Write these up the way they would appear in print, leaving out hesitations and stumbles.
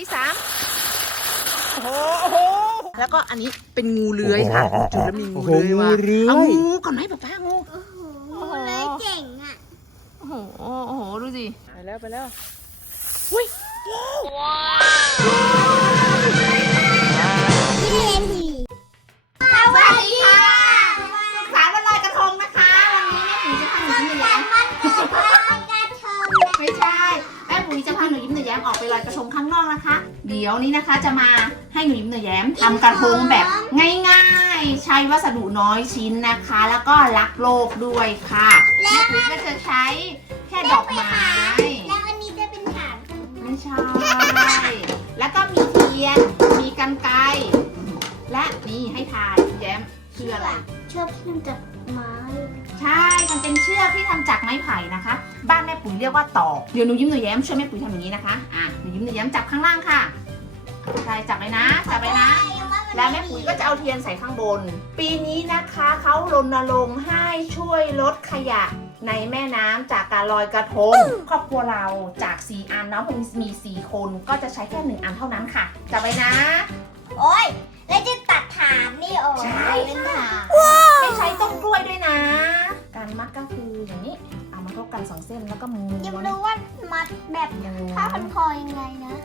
ที่3โอ้โหแล้วก็อันนี้เป็นงูเลื้อยค่ะจุดแล้วมีงูเลื้อยว่ะเอางูก่อนไหมป๊างูเลยเก่งอ่ะโอ้โหดูสิไปแล้วอุ้ยว้าวพี่เรียนดีสวัสดีค่ะสุขสันต์วันลอยกระทงนะคะวันนี้แม่ปุ๋ยจะพาหนูยิ้มหนูแย้มไม่ใช่แม่ปุ๋ยจะพาหนูยิ้มหนูแย้มออกไปลอยกระทงข้างนอกนะคะเดี๋ยวนี้นะคะจะมาให้หนูยิ้มหนูแย้มทำกระทงแบบง่ายๆใช้วัสดุน้อยชิ้นนะคะ แล้วก็รักโลกด้วยค่ะแม่ปุ๋ยก็จะใช้แค่ดอกไม้แล้วอันนี้จะเป็นฐานไม่ใช่แล้วก็มีเทียนมีกรรไกรและนี่ให้ทายแย้มเชือกอะไรเชือกที่ทำจากไม้ใช่มันเป็นเชือกที่ทำจากไม้ไผ่นะคะบ้านแม่ปุ๋ยเรียกว่าตอกเดี๋ยวหนูยิ้มหนูแย้มช่วยแม่ปุ๋ยทำอย่างนี้นะคะหนูยิ้มหนูแย้มจับข้างล่างค่ะใช่จับไว้นะแล้วแม่ปุ๋ยก็จะเอาเทียนใส่ข้างบนปีนี้นะคะเขารณรงค์ให้ช่วยลดขยะในแม่น้ำจากการลอยกระทงครอบครัวเราจาก4อันเนาะมี4คนก็จะใช้แค่1อันเท่านั้นค่ะจับไว้นะโอ้ยแล้วจะตัดฐานนี่ออกใช่ค่ะไม่ใช้ต้นกล้วยด้วยนะการมัดก็คืออย่างนี้เอามาทบกัน2เส้นแล้วก็ม้วนยังรู้ว่ามัดแบบผ้าพันคอยังไงนะ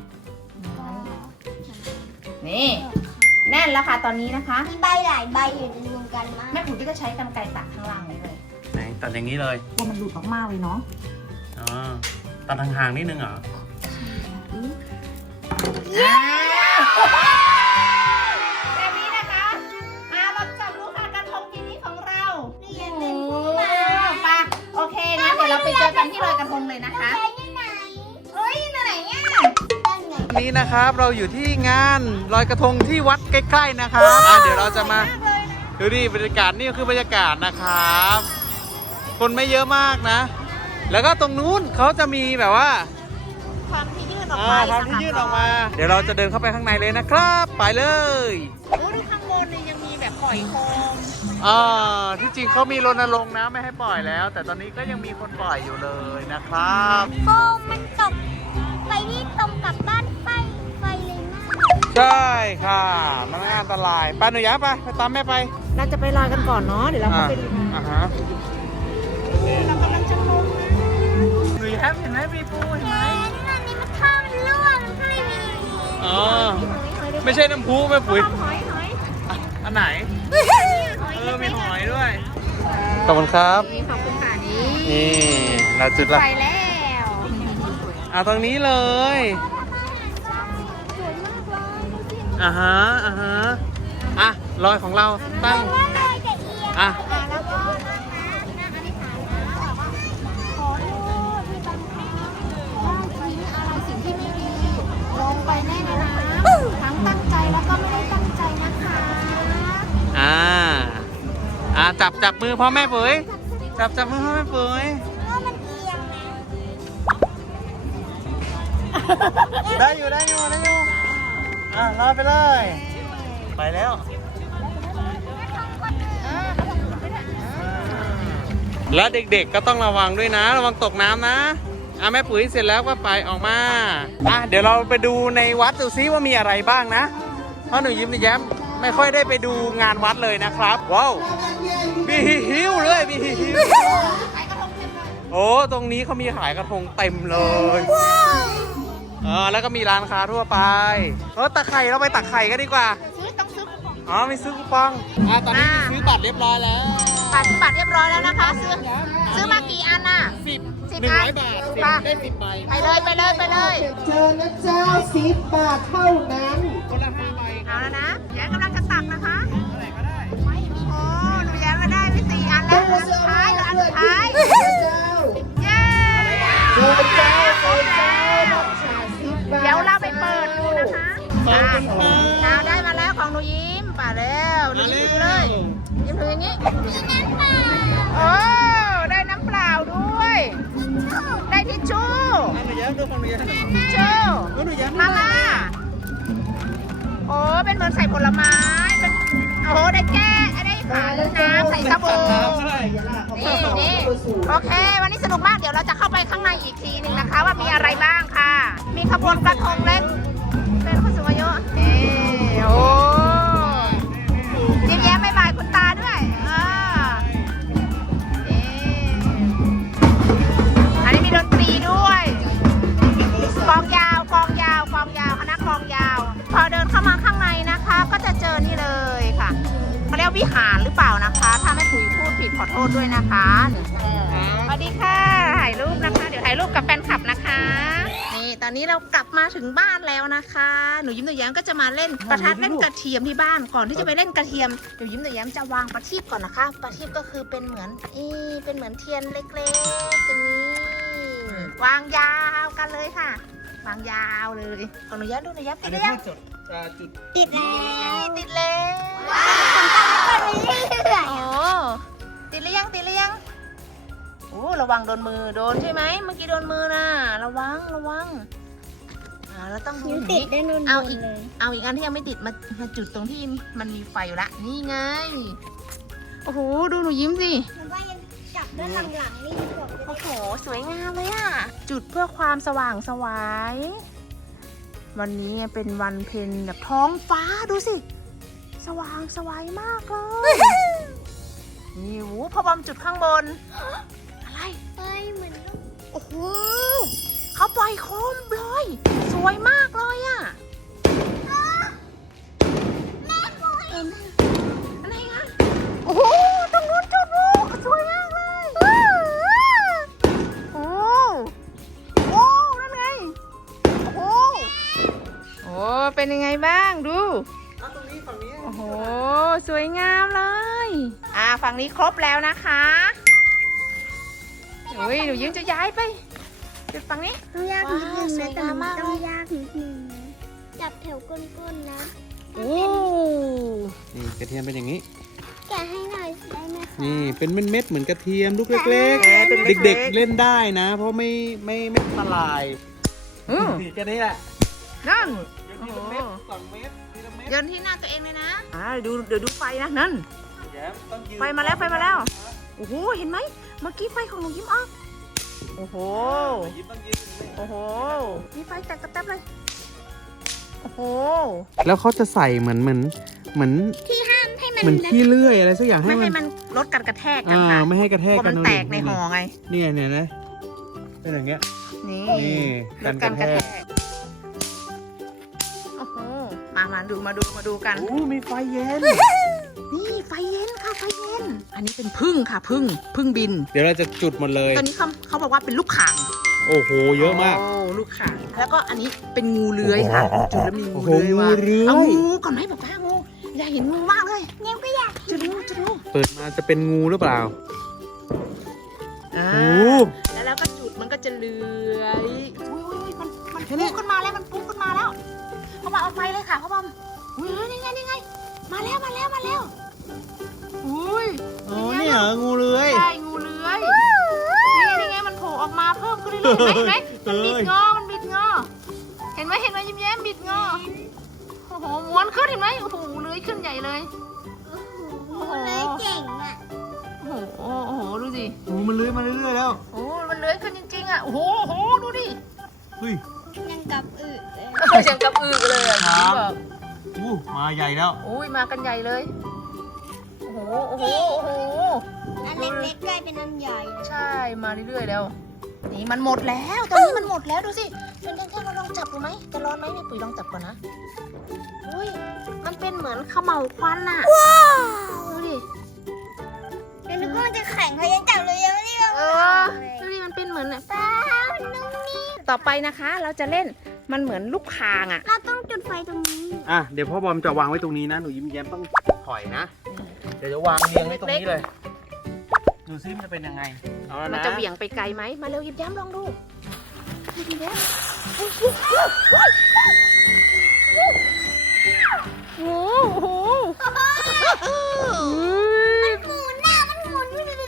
นี่แน่นแล้วค่ะตอนนี้นะคะมีใบหลายใบอยู่ในรวมกันมากแม่ปุ๋ยก็จะใช้กรรไกรตัดข้างล่างเลยไหนตัดอย่างนี้เลยว่ามันหลุดออกมาเลยเนาะตัดห่างๆนิดนึงเหรอแบบนี้นะคะเราจับลูกค้ากระทงปีนี้ของเราป่ะโอเคงั้นเดี๋ยวเราไปเจอกันที่ลอยกระทงเลยนะคะเฮ้ยไหนเนี่ยนี้นะครับเราอยู่ที่งานลอยกระทงที่วัดใกล้ๆนะครับเดี๋ยวเราจะมาดูดิบรรยากาศนี่คือบรรยากาศนะครับคนไม่เยอะมากนะแล้วก็ตรงนู้นเขาจะมีแบบว่าความที่ยื่นออกมาเดี๋ยวเราจะเดินเข้าไปข้างในเลยนะครับไปเลยดูข้างบนนี่ยังมีแบบปล่อยโคมที่จริงเขามีรณรงค์นะไม่ให้ปล่อยแล้วแต่ตอนนี้ก็ยังมีคนปล่อยอยู่เลยนะครับโคมมันตกไปที่ตรงกับบ้านไฟเลยนะใช่ค่ะมันอันตรายไปหนูย้าไปตามแม่ไปเราจะไปลอยกันก่อนเนาะเดี๋ยวเราไปดูเรากำลังจะลงนะหนูย้าเห็นไหมมีปูเห็นไหมนี่มันท่อมันรั่วมันก็เลยมีไม่ใช่น้ำพุแม่ปุ๋ยหอยอันไหนมีหอยด้วยขอบคุณครับขอบคุณค่ะนี่เราจุดละไปแล้วตรงนี้เลยรอยของเราตั้งแล้วก็อธิษฐานนะบอกว่าขอโทษที่ต้องทิ้งอะไรสิ่งที่ไม่ดีลงไปในน้ำทั้งตั้งใจแล้วก็ไม่ได้ตั้งใจนะคะจับมือพ่อแม่ปุ๋ยจับมือพ่อแม่ปุ๋ยได้อยู่รอไปเลยไปแล้วแล้วเด็กๆก็ต้องระวังด้วยนะระวังตกน้ำนะแม่ปุ๋ยเสร็จแล้วก็ไปออกมาเดี๋ยวเราไปดูในวัดดูซิว่ามีอะไรบ้างนะเพราะหนูยิ้มแย้มไม่ค่อยได้ไปดูงานวัดเลยนะครับว้าวมีฮิวเลยมีฮิวโอ้ตรงนี้เขามีขายกระทงเต็มเลยแล้วก็มีร้านค้าทั่วไปตักไข่เราไปตักไข่กันดีกว่าต้องซื้อมีซื้อคูปองตอนนี้มีซื้อบัตรเรียบร้อยแล้วบัตรเรียบร้อยแล้วนะคะซื้อมากี่อันน่ะ 10 100 บาทได้10 ใบไปเลยเจอนะเจ้า10 บาทเท่านั้นคนละ5 ใบเอาแล้วนะแย้มกำลังจะตักนะคะอะไรก็ได้โอ้หนูแย้มมาได้ไป4 อันแล้วอันสุดท้ายเย้เดี๋ยวเราไปเปิดดูนะคะได้มาแล้วของหนูยิ้มป่าแล้วหนูยิ้มเลยยิ้มถืออย่างนี้โอ้ได้น้ำเปล่าด้วยได้ทิชชู่ทิชชู่มาม่าโอ้เป็นเหมือนใส่ผลไม้เป็นได้แก้ได้ฝาน้ำใส่สบู่นี่โอเควันนี้สนุกมากเดี๋ยวเราจะเข้าไปข้างในอีกทีหนึ่งนะคะว่ามีอะไรบ้างค่ะมีมีขบวนกระทงเล็กเป็นผู้สูงอายุนี่โอ้ยิ้มแย้มบ๊ายบายคุณตาด้วยนี่อันนี้มีดนตรีด้วยกองยาวคณะกองยาว พอเดินเข้ามาข้างในนะคะก็จะเจอนี่เลยค่ะเขาเรียกวิหารหรือเปล่านะคะ ถ้าแม่ปุ๋ยพูดผิดขอโทษด้วยนะคะสวัสดีค่ะถ่ายรูปนะคะเดี๋ยวถ่ายรูปกับแฟนคลับนะคะนี่ตอนนี้เรากลับมาถึงบ้านแล้วนะคะหนูยิ้มหนูแย้มก็จะมาเล่นประทัดเล่นกระเทียมที่บ้านก่อนที่จะไปเล่นกระเทียมหนูยิ้มหนูแย้มจะวางประทีปก่อนนะคะประทีปก็คือเป็นเหมือนเป็นเหมือนเทียนเล็กๆตรงนี้วางยาวกันเลยค่ะวางยาวเลยของหนูแย้มดูหนูแย้มติดหรือยังจุดติดแล้วติดแล้วว้าวคนเรื่อยโอ้ติดหรือยังโอ้ระวังโดนมือโดนใช่ไหมเมื่อกี้โดนมือนะระวังเราต้องดูติดได้นุ่นเอาอีกอันที่ยังไม่ติดมาจุดตรงที่มันมีไฟอยู่ละนี่ไงโอ้โหดูหนูยิ้มสิมันว่ายังจับด้านหลังนี่กดโอ้โหสวยงามเลยอ่ะจุดเพื่อความสว่างไสววันนี้เป็นวันเพ็ญแบบท้องฟ้าดูสิสว่างไสวมากเลยนี่โอ้พ่อบอมจุดข้างบนอะไรเฮ้ยเหมือนลูกโอ้โหเขาปล่อยโคมเลยสวยมากเลยอ่ะอะไรคะโอ้โหตรงนู้นจุดลูกสวยมากเลยโอ้โหนั่นไงโอ้โหโอ้เป็นยังไงบ้างดูตรงนี้ฝั่งนี้โอ้โหสวยงามเลยฝั่งนี้ครบแล้วนะคะโอ้ยหนูยิ้มจะย้ายไปจุดฝั่งนี้ต้องยากนิดนึงสวนะยแต่งามมัมาน กต้เลองยยากนิดนึงนะจับแถวก้นๆนะโอ้นี่กระเทียมเป็นอย่างนี้แกะให้หน่อยได้ไหมคะนี่เป็นเม็ดๆเหมือนกระเทียมลูกเล็กๆ เด็กๆเล่นได้นะ เพราะไม่อันตราย แค่นี้แหละนั่นทีละเม็ด2 เม็ดทีละเม็ดโยนที่หน้าตัวเองเลยนะเดี๋ยวดูไฟนะนั่นแย้มต้องยืนไฟมาแล้วโอ้โหเห็นไหมเมื่อกี้ไฟของหนูยิ้มออกโอ้โหยิ้มต้องยืนอย่างนี้โอ้โหมีไฟแตกกระแทบเลยโอ้โหแล้วเขาจะใส่เหมือนที่ห้ามให้มันเหมือนขี้เลื่อยอะไรสักอย่างไม่ให้ให้มันลดการกระแทกกันอ่าค่ะไม่ให้กระแทกกลัวกัมัน นดูแตดิกในห่อไงเนี่ยนะเป็นอย่างเงี้ยนี่นี่ลดการกระแทกโอ้โหมาดูกันโอ้มีไฟเย็นนี่ไฟเย็นค่ะไฟเย็น อันนี้เป็นพึ่งค่ะพึ่งบินเดี๋ยวเราจะจุดหมดเลยตอนนี้เขาบอกว่าเป็นลูกข่างโอ้โหเยอะมากโอ้ลูกข่างแล้วก็อันนี้เป็นงูเลื้อยค่ะจุดแล้วมีงูโอ้โหเลื้อยมางูเลื้อยเอางูก่อนไหมบอกว่างูอยากเห็นงูมากเลยเนี่ยก็อยากจุดงูเปิดมาจะเป็นงูหรือเปล่าอ่าโอ้แล้วเราก็จุดมันก็จะเลื้อยอุ้ยมันปุ๊บขึ้นมาแล้วพ่อบอมเอาไฟเลยค่ะพ่อบอมอุ้ยนี่ไงมาแล้วอุ้ยอ๋อเนี่ยเหรองูเลื้อยใช่งูเลื้อยนี่ไงมันโผล่ออกมาเพิ่มขึ้นเรื่อยๆเห็นไหมมันบิดงอเห็นไหมยิ้มแย้มบิดงอโอ้โหม้วนขึ้นเห็นไหมโอ้โหเลื้อยขึ้นใหญ่เลยโอ้โหเลยเจ๋งอ่ะโอ้โหดูสิโอ้มันเลื้อยมาเรื่อยๆแล้วโอ้มันเลื้อยขึ้นจริงๆอ่ะโอ้โหดูดิเฮ้ยยังกับอึเลยยังกับอึเลยอ่ะครับแบบอู้มาใหญ่แล้วอุ้ยมากันใหญ่เลยโอ้โหอันเล็กๆกลายเป็นอันใหญ่เลยใช่มาเรื่อยๆแล้วนี่มันหมดแล้วตอนนี้มันหมดแล้วดูสิเป็นแค่เราลองจับดูไหมจะร้อนไหมเนี่ยปุ๋ยลองจับก่อนนะอุ้ยมันเป็นเหมือนเขม่าวควันอ่ะว้าวดูดิเดี๋ยวนึกว่ามันจะแข็งเขายังจับเลยยังไม่ได้ดูดิมันเป็นเหมือนอ่ะป้านุ่มนิ่มต่อไปนะคะ เราจะเล่นมันเหมือนลูกคางอ่ะเราต้องจุดไฟตรงนี้อ่ะเดี๋ยวพ่อบอมจะวางไว้ตรงนี้นะหนูยิ้มแย้มต้องถอยนะ เดี๋ยวจะวางเรียงไว้ตรงนี้เลย ดูซิมันจะเป็นยังไงเอาแล้วมันนะจะเหวี่ยงไปไกลไหมมาเร็วหยิบย้ำลองดูดูดิเนี่ยโอ้โหหมุนหน้ามันหมุน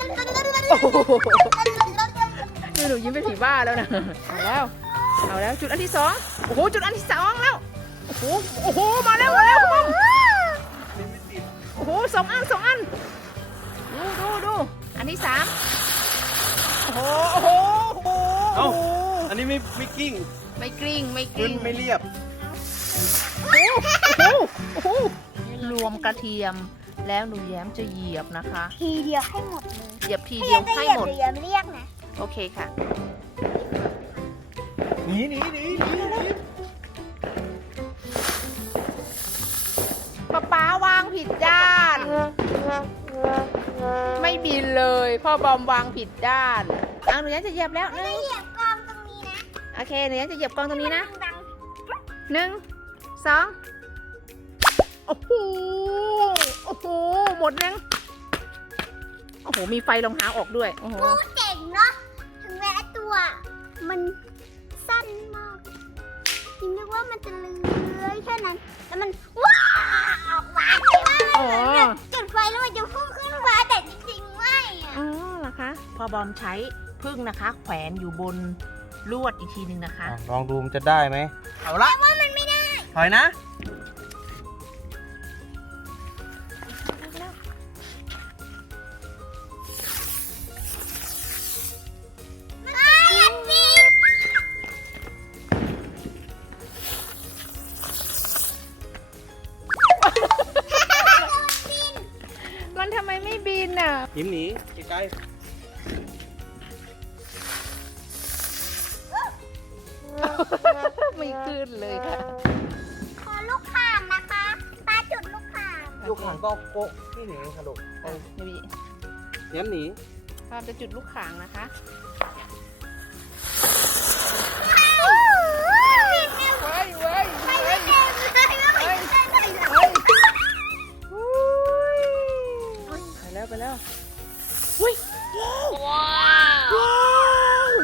หนูยิ้มเป็นผีบ้าแล้วนะเอาแล้วจุดอันที่ 2โอ้โหจุดอันที่ 2แล้วโอ้โหมาแล้วคุณผู้ชมโอ้โห2 อันดูอันที่ 3โอ้โหเอ้าอันนี้ไม่กิ้งไม่กลิ้งไม่กพื้นลิ้งไม่เรียบโอ้โหรวมกระเทียมแล้วหนูแย้มจะเหยียบนะคะทีเดียวให้หมดเลยเหยียบทีถ้าเดียัยวงจะให้เหยียบหมดเดี๋ยวอย่าเรียกนะโอเคค่ะหนีหนีหนีหนีป๊าวางผิดด้าน ไม่บินเลยพ่อบอมวางผิดด้านเอาหนูแย้มจะเหยียบแล้วหนึ่งเหยียบกองตรงนี้นะโอเคหนูแย้มจะเหยียบกองตรงนี้นะดัง 1 2โอ้โหโอ้โหหมดยังโอ้โหมีไฟรองเท้าออกด้วยโอ้โหๆพูดเก่งเนาะถึงแม้ตัว มันสั้นมากจริงนึกว่ามันจะเลื้อยแค่นั้นแล้วมันว้าวว้าวจุดไฟแล้วมันจะพุ่งขึ้นฟ้าแต่จริงๆไม่อะอ๋อเหรอคะพอบอมใช้พึ่งนะคะ แขวนอยู่บนลวดอีกทีหนึ่งนะคะลองดูมันจะได้ไหมเอาละว่ามันไม่ได้ถอยนะไม่ยันบินมันทำไมไม่บินอ่ะยิ้มหนีไกลไม่ขึ้นเลยค่ะขอลูกข่างนะคะปลาจุดลูกข่างๆลูกหางก็โป๊ะที่หนีค่ะลูกหนูย้มหนีพามจะจุดลูกข่างนะคะเว้ยเว้ยไม่เว้ยเต็มเลยไม่ได้ใส่เลยไปแล้วไปแล้วอุ้ยว้าว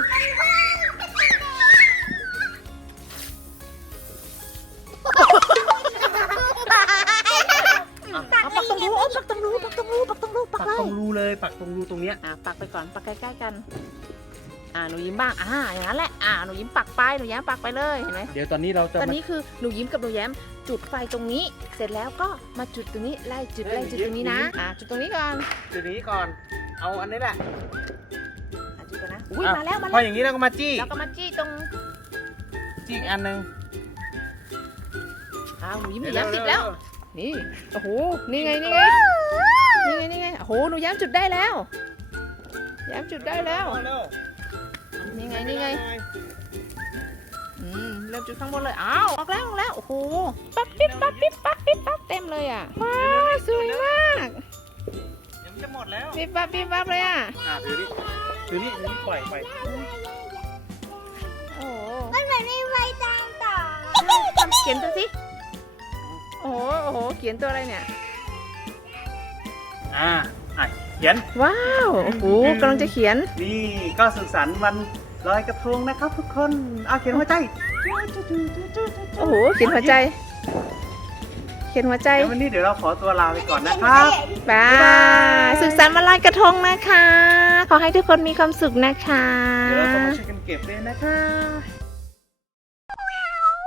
เอาปักตรงรูปักตรงรูปักตรงรูปักตรงรูปัปักกเลยตรงรูเลยปักตรงรูตรงเนี้ยปักไปก่อนปักใกล้ๆกันหนูยิ้มบ้างอย่างนั้นแหละหนูยิ้มปักไปหนูแย้มปักไปเลยเห็นไหมเดี๋ยวตอนนี้เราจะตอนมานี้คือหนูยิ้มกับหนูแย้มจุดไฟตรงนี้ เสร็จแล้วก็มาจุดตรงนี้ไล่จุดตรงนี้นะจุดตรงนี้ก่อนจุดนี้ก่อน เอาอันนี้แหละจุดก่อนนะอุ้ยมาแล้วพออย่างนี้เราก็มาจี้แล้วก็มาจี้ตรงจี้อีกอันหนึงหนูยิ้มหนูแย้มติดแล้วนี่โอ้โหนี่ไงนี่ไงโอ้โหหนูแย้มจุดได้แล้วแย้มจุดได้แล้วเร็วนี่ไงเริ่มจุดข้างบนเลยอ้าวออกแล้วโอ้โหปั๊บปิ๊บปั๊บปิ๊บปั๊บปิ๊บปั๊บเต็มเลยอ่ะว้าวสวยมากเดี๋ยวมันจะหมดแล้วปิ๊บปั๊บเลยอ่ะถือนี่ปล่อยโอ้โหมันเหมือนมีไฟตามต่อเขียนตัวสิโอ้โหเขียนตัวอะไรเนี่ยเขียนว้าวโอ้โหกำลังจะเขียนนี่ก็สุขสันต์วันลอยกระทงนะครับทุกคนเขียนหัวใจโอ้โหเขียนหัวใจแล้ววันนี้เดี๋ยวเราขอตัวลาไปก่อนนะครับบายสุขสันต์วันลอยกระทงนะคะ ขอให้ทุกคนมีความสุขนะคะเดี๋ยวเราจะมาช่วยกันเก็บเลยนะครับ